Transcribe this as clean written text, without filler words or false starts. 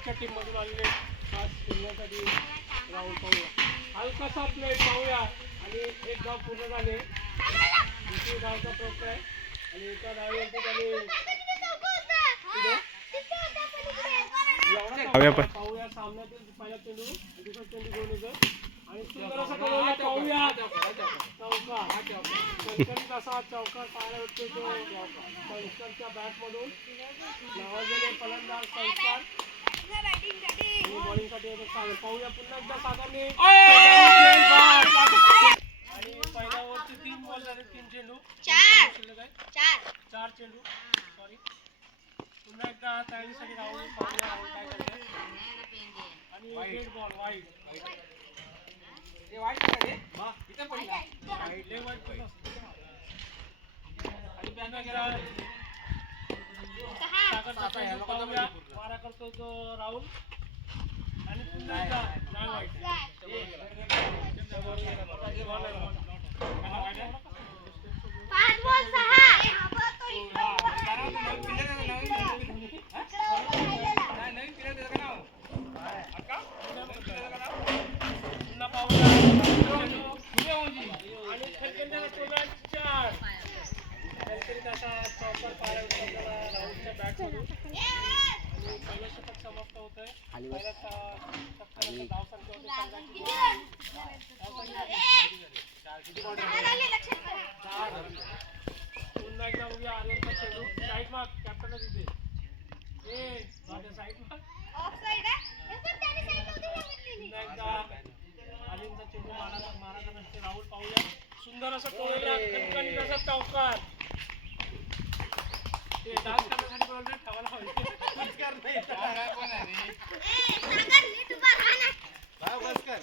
मागच्या टीम मधून आलेले खास खेळण्यासाठी राहुल पाहूया हलकासा प्लेट पाहूया आणि एक धाव पूर्ण झाले दुसरी धावचा प्रयत्न आहे आणि एका धावेवरती त्यांनी पाहूया सामन्यातील पहिला चेंडू दुसरा चेंडू घेऊन येतो आणि सुंदर असा पाहूया चौका कणकणीत असा चौका पाहायला भेटतो तो संस्कारच्या बॅटमधून नावाजलेले फलंदाज संस्कार बॉलिंगसाठी पाहूया पुन्हा एकदा साधारण आणि पहिल्या ओव्हरचे 3 बॉल झाले 3 चेंडू 4 चेंडू सॉरी पुन्हा एकदा तयारीसाठी राहुल पाहूया राहुल काय करतोय आणि रेड बॉल वाईड हे वाईड कडे वाह इथे पडला वाईड ले वाईड पडला आणि बॅनर गेला मारा करतो तो राहुल आणि पुन्हा एकदा नाही वाईड पाच बॉल 6 राहुल पाहूया सुंदर असं कोळेला कणकणी जसा चौकार ते डान्स करण्यासाठी बोलले ठेवायला हवे बस कर नाही कोण आहे रे ए सागर नीट उभा राहा ना बस कर